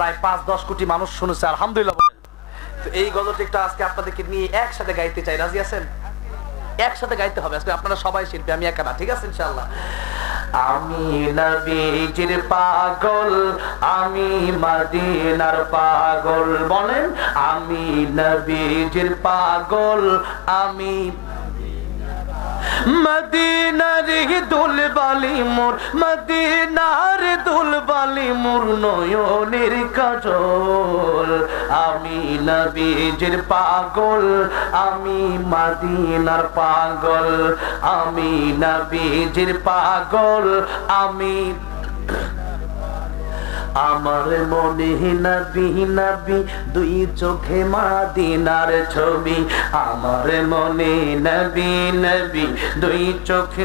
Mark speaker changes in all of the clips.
Speaker 1: প্রায় পাঁচ, দশ কোটি মানুষ শুনেছে, আলহামদুলিল্লাহ বলেন। তো এই গজলটি একটু আজকে আপনাদেরকে নিয়ে একসাথে গাইতে চাই। রাজি আছেন? একসাথে গাইতে হবে। আজকে আপনারা সবাই শিল্পী, আমি একা না, ঠিক আছে ইনশাআল্লাহ? আমি নবীজির পাগল, আমি মদিনার পাগল। বলেন, আমি নবীজির পাগল, আমি মদিনার দুল বালি মোর, মদিনার দুল বালি মোর কাজল। আমি নবীজির পাগল, আমি মদিনার পাগল। আমি নবীজির পাগল, আমি আমার মনে নবী নবী, দুই চোখে মাদিনার ছবি। আমার মনে নবী নবী, দুই চোখে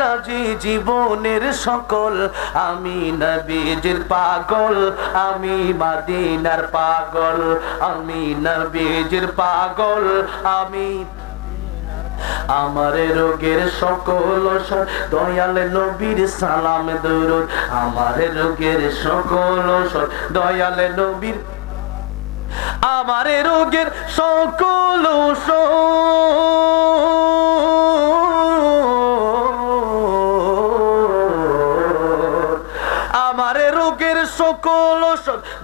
Speaker 1: রাজি জীবনের সকল। আমি নবীজির পাগল, আমি মাদিনার পাগল। আমি নবীজির পাগল, আমি আমার রোগের সকল ঔষধ দয়াল নবীর সালাম, দরুদ। আমার রোগের সকল ঔষধ দয়াল নবীর আমার রোগের সকল রোগের সকল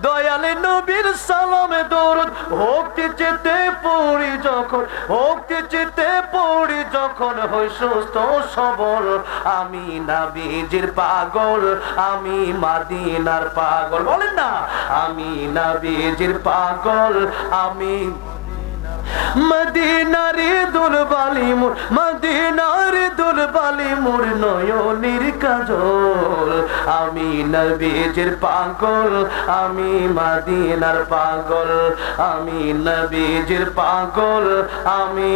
Speaker 1: দয়ালে নবীর সালামে দৌড় হোকতে চেতে পড়ি যখন হোকতে চেতে পড়ি যখন হই সুস্থ সবল। আমি নাবিজির পাগল, আমি মাদিনার পাগল। বলেন না, আমি নাবিজির পাগল, আমি মদিনারে দুলবালি মোর মদিনারে দুলবালি মোর নয়নের কাজল। আমি নবীজির পাগল, আমি মদিনার পাগল। আমি নবীজির পাগল, আমি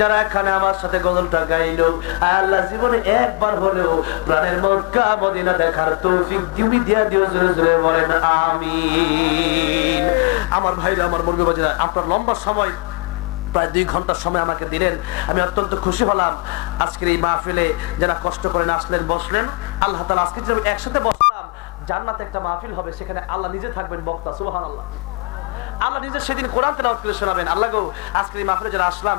Speaker 1: যারা এখানে আমার সাথে গজলটা গাইলো, আয় আল্লাহ জীবনে একবার হলেও প্রাণের মক্কা, মদিনা দেখার তৌফিক তুমি দিয়া দিও, জোরে জোরে বলেন, আমিন। আমার ভাইরা, আমার মুরগি বাজিরা আপনার লম্বা সময় প্রায় দুই ঘণ্টার সময় আমাকে দিলেন। আমি অত্যন্ত খুশি হলাম। আজকের এই মাহফিলে যারা কষ্ট করে আসলেন বসলেন, আল্লাহ তালা আজকে যে একসাথে বসলাম, জান্নাতে একটা মাহফিল হবে, সেখানে আল্লাহ নিজে থাকবেন, বক্তা সুবাহ আল্লাহ আল্লাহ নিজে সেদিন কোরআন তেলাওয়াত করে শোনাবেন। আল্লাহ গো, আজকের এই মাহফিলে যারা আসলাম